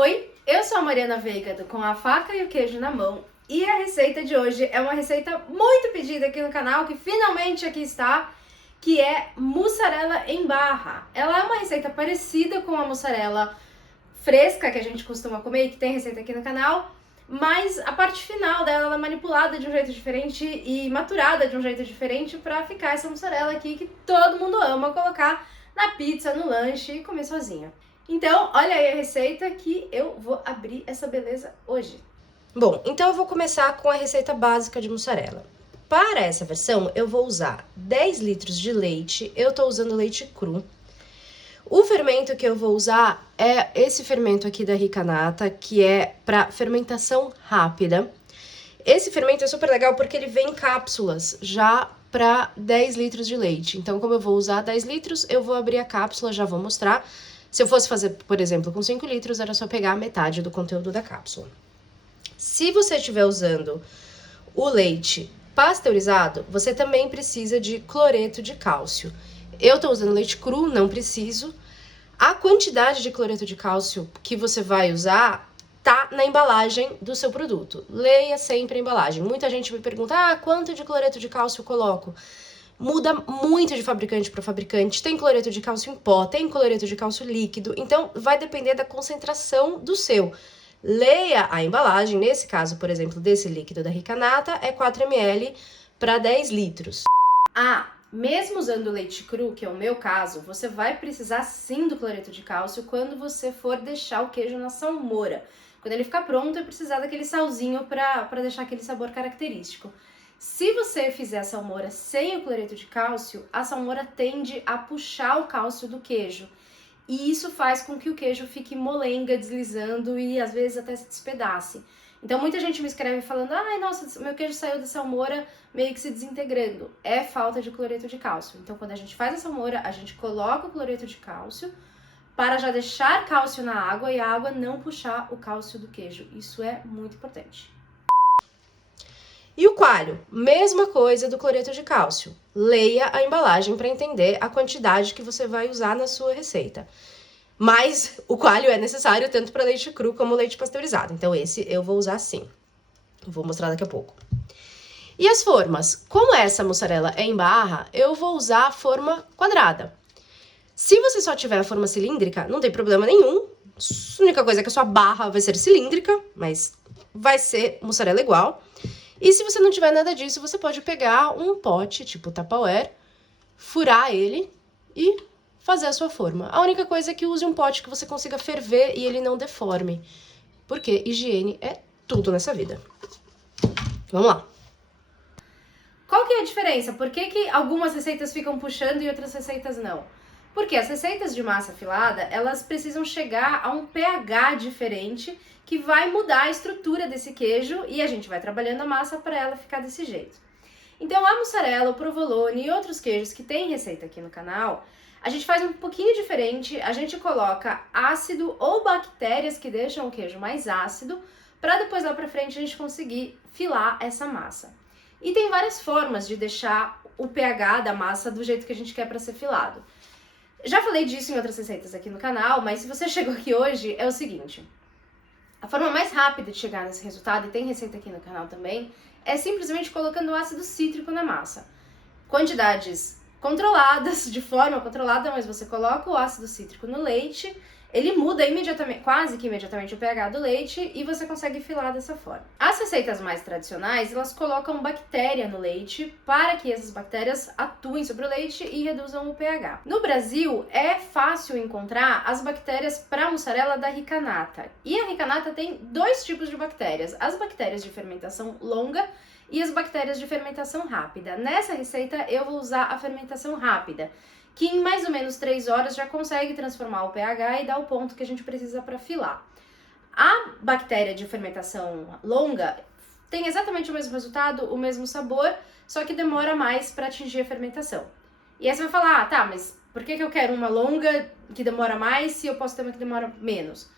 Oi, eu sou a Mariana Veiga do Com a Faca e o Queijo na Mão e a receita de hoje é uma receita muito pedida aqui no canal, que finalmente aqui está, que é mussarela em barra. Ela é uma receita parecida com a mussarela fresca que a gente costuma comer e que tem receita aqui no canal, mas a parte final dela ela é manipulada de um jeito diferente e maturada de um jeito diferente para ficar essa mussarela aqui que todo mundo ama colocar na pizza, no lanche e comer sozinho. Então, olha aí a receita que eu vou abrir essa beleza hoje. Bom, então eu vou começar com a receita básica de mussarela. Para essa versão, eu vou usar 10 litros de leite, eu tô usando leite cru. O fermento que eu vou usar é esse fermento aqui da Ricanata, que é para fermentação rápida. Esse fermento é super legal porque ele vem em cápsulas já para 10 litros de leite. Então, como eu vou usar 10 litros, eu vou abrir a cápsula, já vou mostrar. Se eu fosse fazer, por exemplo, com 5 litros, era só pegar metade do conteúdo da cápsula. Se você estiver usando o leite pasteurizado, você também precisa de cloreto de cálcio. Eu tô usando leite cru, não preciso. A quantidade de cloreto de cálcio que você vai usar tá na embalagem do seu produto. Leia sempre a embalagem. Muita gente me pergunta, quanto de cloreto de cálcio eu coloco? Muda muito de fabricante para fabricante. Tem cloreto de cálcio em pó, tem cloreto de cálcio líquido. Então, vai depender da concentração do seu. Leia a embalagem. Nesse caso, por exemplo, desse líquido da Ricanata, é 4 ml para 10 litros. Mesmo usando o leite cru, que é o meu caso, você vai precisar sim do cloreto de cálcio quando você for deixar o queijo na salmoura. Quando ele ficar pronto, é precisar daquele salzinho para deixar aquele sabor característico. Se você fizer a salmoura sem o cloreto de cálcio, a salmoura tende a puxar o cálcio do queijo. E isso faz com que o queijo fique molenga, deslizando e às vezes até se despedace. Então muita gente me escreve falando, nossa, meu queijo saiu da salmoura meio que se desintegrando. É falta de cloreto de cálcio. Então quando a gente faz a salmoura, a gente coloca o cloreto de cálcio para já deixar cálcio na água e a água não puxar o cálcio do queijo. Isso é muito importante. E o coalho, mesma coisa do cloreto de cálcio. Leia a embalagem para entender a quantidade que você vai usar na sua receita. Mas o coalho é necessário tanto para leite cru como leite pasteurizado. Então esse eu vou usar sim. Vou mostrar daqui a pouco. E as formas? Como essa mussarela é em barra, eu vou usar a forma quadrada. Se você só tiver a forma cilíndrica, não tem problema nenhum. A única coisa é que a sua barra vai ser cilíndrica, mas vai ser mussarela igual. E se você não tiver nada disso, você pode pegar um pote, tipo Tupperware, furar ele e fazer a sua forma. A única coisa é que use um pote que você consiga ferver e ele não deforme, porque higiene é tudo nessa vida. Vamos lá. Qual que é a diferença? Por que algumas receitas ficam puxando e outras receitas não? Porque as receitas de massa filada, elas precisam chegar a um pH diferente que vai mudar a estrutura desse queijo e a gente vai trabalhando a massa para ela ficar desse jeito. Então a mussarela, o provolone e outros queijos que tem receita aqui no canal, a gente faz um pouquinho diferente, a gente coloca ácido ou bactérias que deixam o queijo mais ácido, para depois lá para frente a gente conseguir filar essa massa. E tem várias formas de deixar o pH da massa do jeito que a gente quer para ser filado. Já falei disso em outras receitas aqui no canal, mas se você chegou aqui hoje, é o seguinte. A forma mais rápida de chegar nesse resultado, e tem receita aqui no canal também, é simplesmente colocando ácido cítrico na massa. Quantidades controladas, de forma controlada, mas você coloca o ácido cítrico no leite, ele muda imediatamente, quase que imediatamente o pH do leite e você consegue filar dessa forma. As receitas mais tradicionais, elas colocam bactéria no leite para que essas bactérias atuem sobre o leite e reduzam o pH. No Brasil, é fácil encontrar as bactérias para mussarela da Ricanata. E a Ricanata tem dois tipos de bactérias, as bactérias de fermentação longa e as bactérias de fermentação rápida. Nessa receita, eu vou usar a fermentação rápida, que em mais ou menos 3 horas já consegue transformar o pH e dar o ponto que a gente precisa para filar. A bactéria de fermentação longa tem exatamente o mesmo resultado, o mesmo sabor, só que demora mais para atingir a fermentação. E aí você vai falar, tá, mas por que eu quero uma longa que demora mais se eu posso ter uma que demora menos?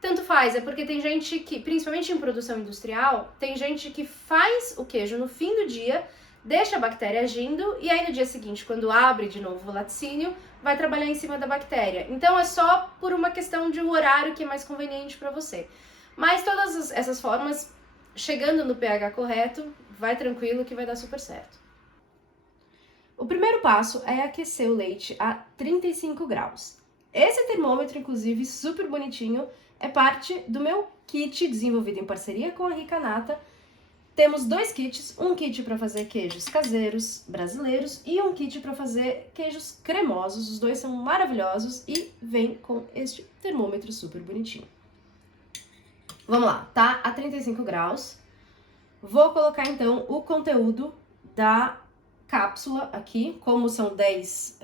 Tanto faz, é porque tem gente que, principalmente em produção industrial, tem gente que faz o queijo no fim do dia, deixa a bactéria agindo e aí no dia seguinte, quando abre de novo o laticínio, vai trabalhar em cima da bactéria. Então é só por uma questão de um horário que é mais conveniente para você. Mas todas essas formas, chegando no pH correto, vai tranquilo que vai dar super certo. O primeiro passo é aquecer o leite a 35 graus. Esse termômetro, inclusive, super bonitinho, é parte do meu kit desenvolvido em parceria com a Rica Nata. Temos 2 kits, um kit para fazer queijos caseiros brasileiros e um kit para fazer queijos cremosos. Os dois são maravilhosos e vem com este termômetro super bonitinho. Vamos lá, tá a 35 graus. Vou colocar então o conteúdo da cápsula aqui. Como são 10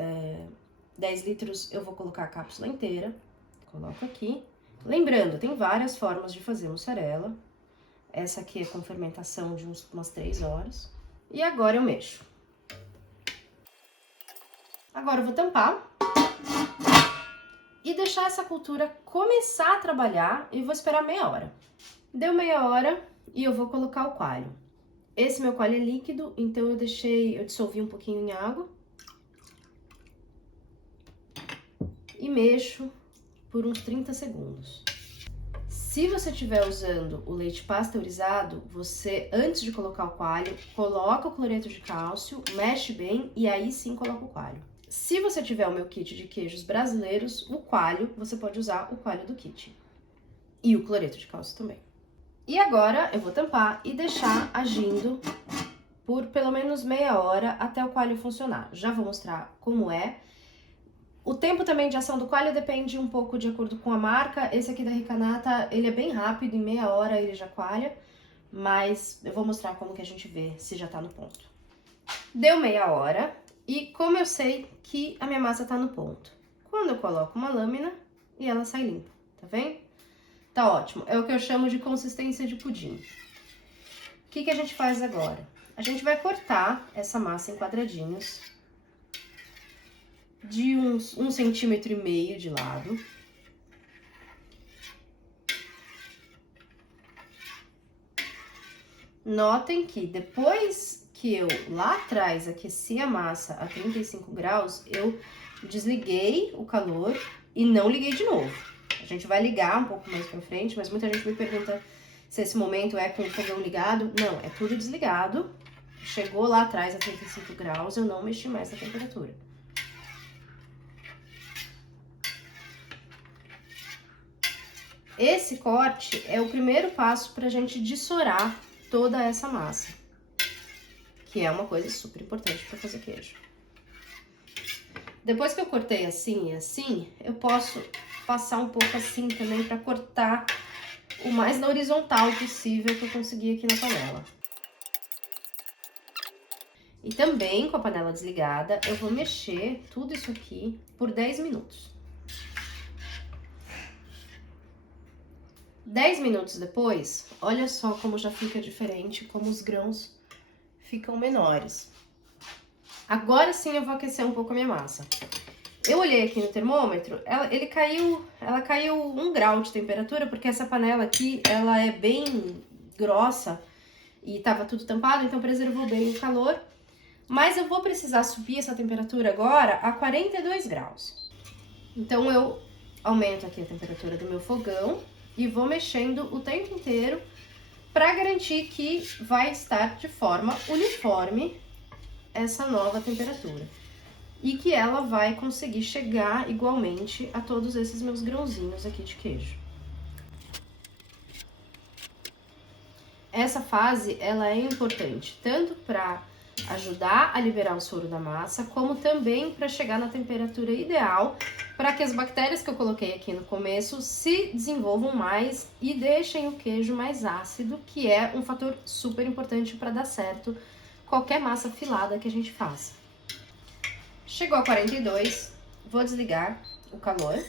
litros, eu vou colocar a cápsula inteira. Coloco aqui. Lembrando, tem várias formas de fazer mussarela. Essa aqui é com fermentação de umas 3 horas. E agora eu mexo. Agora eu vou tampar. E deixar essa cultura começar a trabalhar e vou esperar meia hora. Deu meia hora e eu vou colocar o coalho. Esse meu coalho é líquido, então eu dissolvi um pouquinho em água. E mexo por uns 30 segundos. Se você estiver usando o leite pasteurizado, você, antes de colocar o coalho, coloca o cloreto de cálcio, mexe bem e aí sim coloca o coalho. Se você tiver o meu kit de queijos brasileiros, o coalho, você pode usar o coalho do kit. E o cloreto de cálcio também. E agora eu vou tampar e deixar agindo por pelo menos meia hora até o coalho funcionar. Já vou mostrar como é. O tempo também de ação do coalho depende um pouco de acordo com a marca. Esse aqui da Rica Nata, ele é bem rápido, em meia hora ele já coalha. Mas eu vou mostrar como que a gente vê se já tá no ponto. Deu meia hora e como eu sei que a minha massa tá no ponto? Quando eu coloco uma lâmina e ela sai limpa, tá vendo? Tá ótimo, é o que eu chamo de consistência de pudim. O que a gente faz agora? A gente vai cortar essa massa em quadradinhos de uns 1,5 centímetro de lado. Notem que depois que eu lá atrás aqueci a massa a 35 graus, eu desliguei o calor e não liguei de novo. A gente vai ligar um pouco mais pra frente, mas muita gente me pergunta se esse momento é com o fogão ligado. Não, é tudo desligado. Chegou lá atrás a 35 graus, eu não mexi mais na temperatura. Esse corte é o primeiro passo pra gente dessorar toda essa massa, que é uma coisa super importante para fazer queijo. Depois que eu cortei assim e assim, eu posso passar um pouco assim também para cortar o mais na horizontal possível que eu conseguir aqui na panela. E também com a panela desligada, eu vou mexer tudo isso aqui por 10 minutos. 10 minutos depois, olha só como já fica diferente, como os grãos ficam menores. Agora sim eu vou aquecer um pouco a minha massa. Eu olhei aqui no termômetro, ela caiu 1 grau de temperatura, porque essa panela aqui, ela é bem grossa e tava tudo tampado, então preservou bem o calor. Mas eu vou precisar subir essa temperatura agora a 42 graus. Então eu aumento aqui a temperatura do meu fogão e vou mexendo o tempo inteiro para garantir que vai estar de forma uniforme essa nova temperatura. E que ela vai conseguir chegar igualmente a todos esses meus grãozinhos aqui de queijo. Essa fase, ela é importante, tanto para ajudar a liberar o soro da massa, como também para chegar na temperatura ideal, para que as bactérias que eu coloquei aqui no começo se desenvolvam mais e deixem o queijo mais ácido, que é um fator super importante para dar certo qualquer massa filada que a gente faça. Chegou a 42, vou desligar o calor.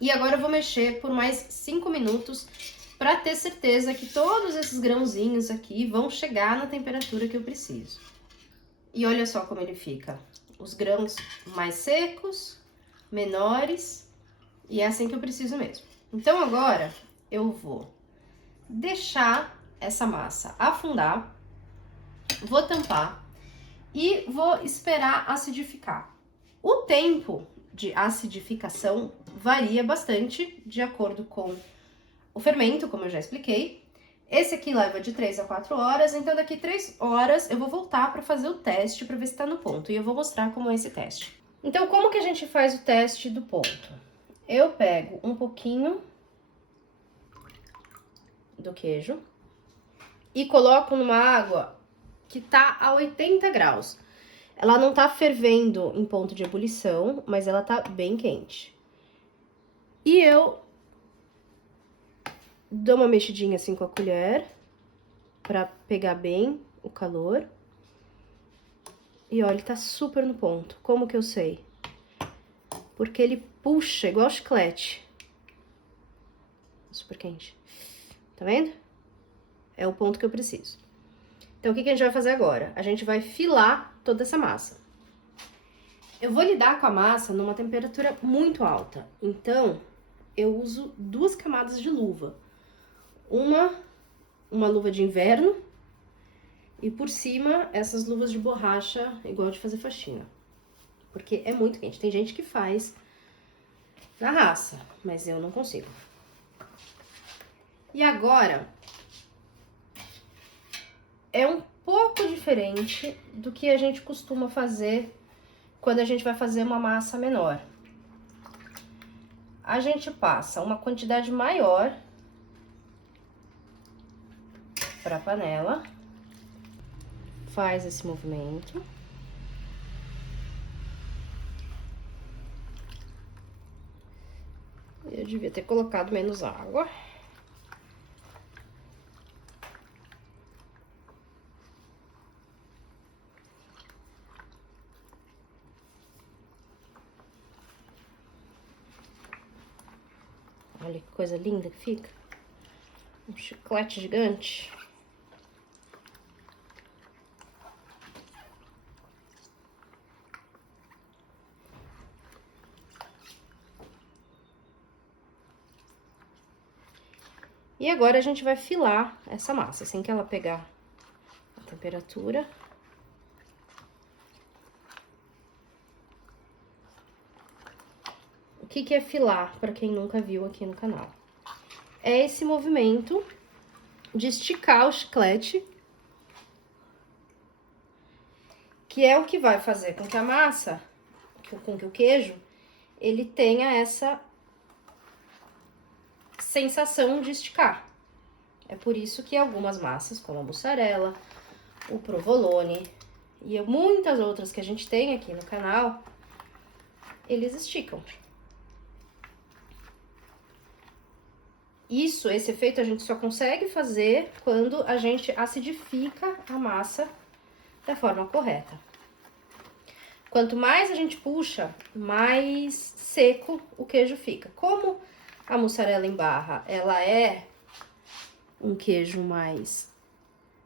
E agora eu vou mexer por mais 5 minutos para ter certeza que todos esses grãozinhos aqui vão chegar na temperatura que eu preciso. E olha só como ele fica. Os grãos mais secos, menores, e é assim que eu preciso mesmo. Então agora eu vou deixar essa massa afundar Vou tampar e vou esperar acidificar. O tempo de acidificação varia bastante de acordo com o fermento, como eu já expliquei. Esse aqui leva de 3 a 4 horas, então daqui 3 horas eu vou voltar para fazer o teste para ver se está no ponto. E eu vou mostrar como é esse teste. Então, como que a gente faz o teste do ponto? Eu pego um pouquinho do queijo e coloco numa água que tá a 80 graus. Ela não tá fervendo em ponto de ebulição, mas ela tá bem quente. E eu dou uma mexidinha assim com a colher pra pegar bem o calor. E olha, ele tá super no ponto. Como que eu sei? Porque ele puxa igual chiclete. Super quente. Tá vendo? É o ponto que eu preciso. Então, o que a gente vai fazer agora? A gente vai filar toda essa massa. Eu vou lidar com a massa numa temperatura muito alta. Então, eu uso 2 camadas de luva. Uma luva de inverno e por cima essas luvas de borracha igual de fazer faxina. Porque é muito quente. Tem gente que faz na raça, mas eu não consigo. E agora, é um pouco diferente do que a gente costuma fazer quando a gente vai fazer uma massa menor. A gente passa uma quantidade maior para a panela, faz esse movimento. Eu devia ter colocado menos água. Olha que coisa linda que fica. Um chiclete gigante. E agora a gente vai filar essa massa, assim que ela pegar a temperatura. O que é filar, para quem nunca viu aqui no canal? É esse movimento de esticar o chiclete, que é o que vai fazer com que a massa, com que o queijo, ele tenha essa sensação de esticar. É por isso que algumas massas, como a mussarela, o provolone e muitas outras que a gente tem aqui no canal, eles esticam. Esse efeito a gente só consegue fazer quando a gente acidifica a massa da forma correta. Quanto mais a gente puxa, mais seco o queijo fica. Como a mussarela em barra, ela é um queijo mais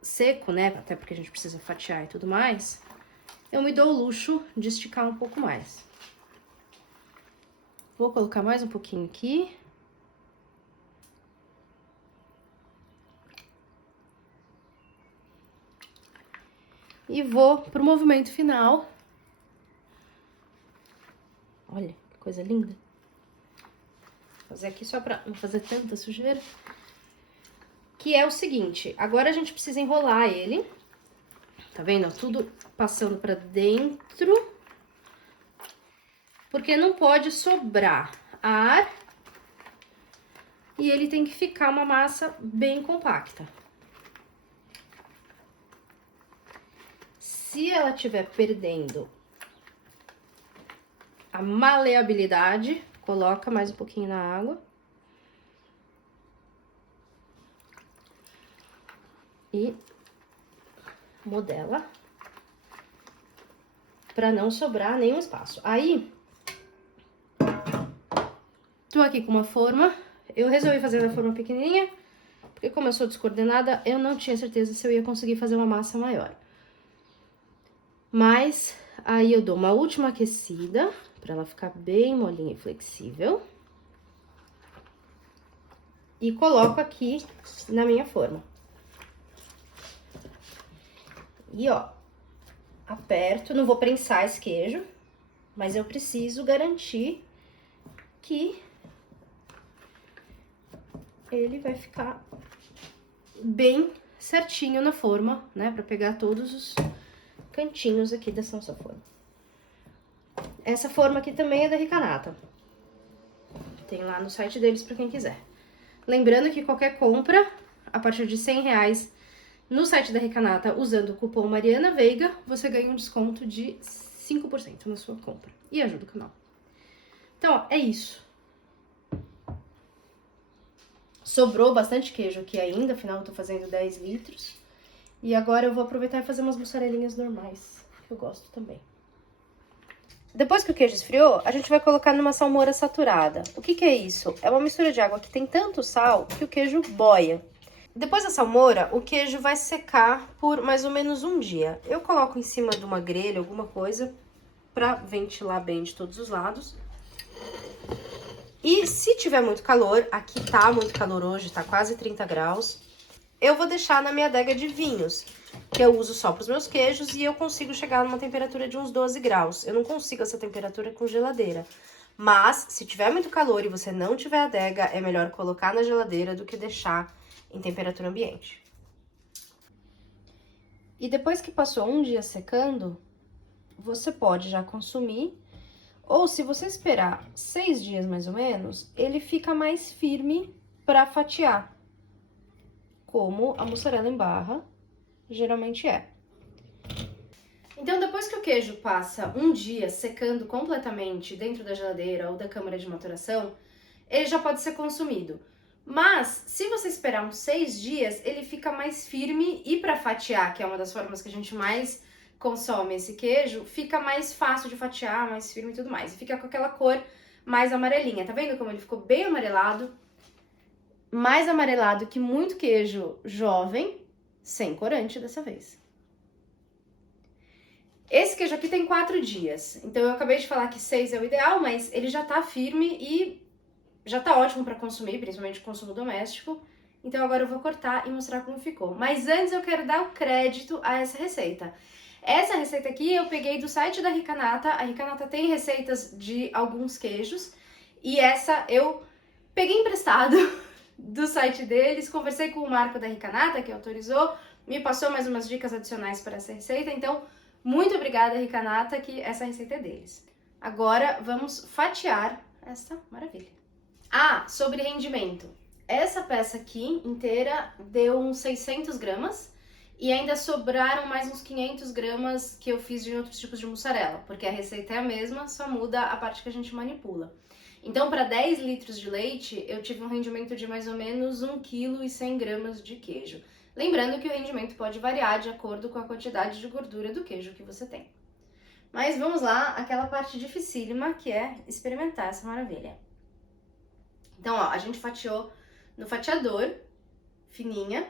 seco, né? Até porque a gente precisa fatiar e tudo mais. Eu me dou o luxo de esticar um pouco mais. Vou colocar mais um pouquinho aqui. E vou pro movimento final. Olha, que coisa linda. Vou fazer aqui só pra não fazer tanta sujeira. Que é o seguinte, agora a gente precisa enrolar ele. Tá vendo? Tudo passando pra dentro. Porque não pode sobrar ar. E ele tem que ficar uma massa bem compacta. Se ela estiver perdendo a maleabilidade, coloca mais um pouquinho na água. E modela para não sobrar nenhum espaço. Aí, tô aqui com uma forma. Eu resolvi fazer na forma pequenininha, porque como eu sou descoordenada, eu não tinha certeza se eu ia conseguir fazer uma massa maior. Mas aí eu dou uma última aquecida para ela ficar bem molinha e flexível. E coloco aqui na minha forma. E ó, aperto, não vou prensar esse queijo, mas eu preciso garantir que ele vai ficar bem certinho na forma, né? Pra pegar todos os cantinhos aqui dessa nossa forma. Essa forma aqui também é da Ricanata. Tem lá no site deles pra quem quiser. Lembrando que qualquer compra, a partir de R$100 no site da Ricanata, usando o cupom Mariana Veiga, você ganha um desconto de 5% na sua compra. E ajuda o canal. Então, ó, é isso. Sobrou bastante queijo aqui ainda, afinal eu tô fazendo 10 litros. E agora eu vou aproveitar e fazer umas mussarelinhas normais, que eu gosto também. Depois que o queijo esfriou, a gente vai colocar numa salmoura saturada. O que que é isso? É uma mistura de água que tem tanto sal que o queijo boia. Depois da salmoura, o queijo vai secar por mais ou menos um dia. Eu coloco em cima de uma grelha, alguma coisa, pra ventilar bem de todos os lados. E se tiver muito calor, aqui tá muito calor hoje, tá quase 30 graus, eu vou deixar na minha adega de vinhos, que eu uso só pros meus queijos, e eu consigo chegar numa temperatura de uns 12 graus. Eu não consigo essa temperatura com geladeira. Mas, se tiver muito calor e você não tiver adega, é melhor colocar na geladeira do que deixar em temperatura ambiente. E depois que passou um dia secando, você pode já consumir. Ou se você esperar 6 dias mais ou menos, ele fica mais firme para fatiar, como a mussarela em barra geralmente é. Então, depois que o queijo passa um dia secando completamente dentro da geladeira ou da câmara de maturação, ele já pode ser consumido. Mas, se você esperar uns 6 dias, ele fica mais firme e para fatiar, que é uma das formas que a gente mais consome esse queijo, fica mais fácil de fatiar, mais firme e tudo mais. E fica com aquela cor mais amarelinha. Tá vendo como ele ficou bem amarelado? Mais amarelado que muito queijo jovem, sem corante dessa vez. Esse queijo aqui tem 4 dias. Então eu acabei de falar que 6 é o ideal, mas ele já tá firme e já tá ótimo para consumir, principalmente consumo doméstico. Então agora eu vou cortar e mostrar como ficou. Mas antes eu quero dar o crédito a essa receita. Essa receita aqui eu peguei do site da Ricanata. A Ricanata tem receitas de alguns queijos. E essa eu peguei emprestado do site deles. Conversei com o Marco da Ricanata, que autorizou. Me passou mais umas dicas adicionais para essa receita. Então, muito obrigada, Ricanata, que essa receita é deles. Agora, vamos fatiar essa maravilha. Ah, sobre rendimento. Essa peça aqui inteira deu uns 600 gramas. E ainda sobraram mais uns 500 gramas que eu fiz de outros tipos de mussarela, porque a receita é a mesma, só muda a parte que a gente manipula. Então, para 10 litros de leite, eu tive um rendimento de mais ou menos 1,1 kg de queijo. Lembrando que o rendimento pode variar de acordo com a quantidade de gordura do queijo que você tem. Mas vamos lá, aquela parte dificílima, que é experimentar essa maravilha. Então, ó, a gente fatiou no fatiador, fininha.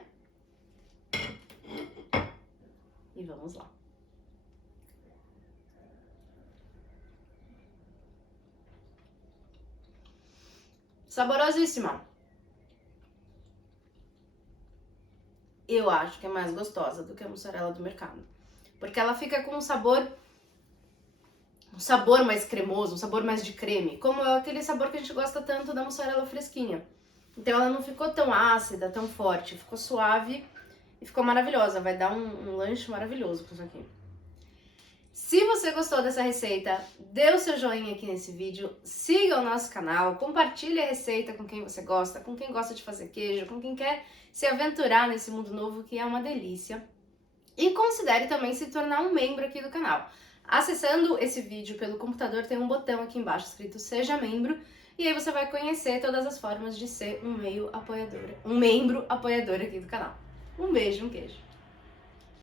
E vamos lá. Saborosíssima. Eu acho que é mais gostosa do que a mussarela do mercado. Porque ela fica com um sabor mais cremoso, um sabor mais de creme. Como é aquele sabor que a gente gosta tanto da mussarela fresquinha. Então ela não ficou tão ácida, tão forte. Ficou suave e ficou maravilhosa. Vai dar um lanche maravilhoso com isso aqui. Se você gostou dessa receita, dê o seu joinha aqui nesse vídeo, siga o nosso canal, compartilhe a receita com quem você gosta, com quem gosta de fazer queijo, com quem quer se aventurar nesse mundo novo que é uma delícia. E considere também se tornar um membro aqui do canal. Acessando esse vídeo pelo computador, tem um botão aqui embaixo escrito Seja Membro, e aí você vai conhecer todas as formas de ser um membro apoiador aqui do canal. Um beijo, um queijo.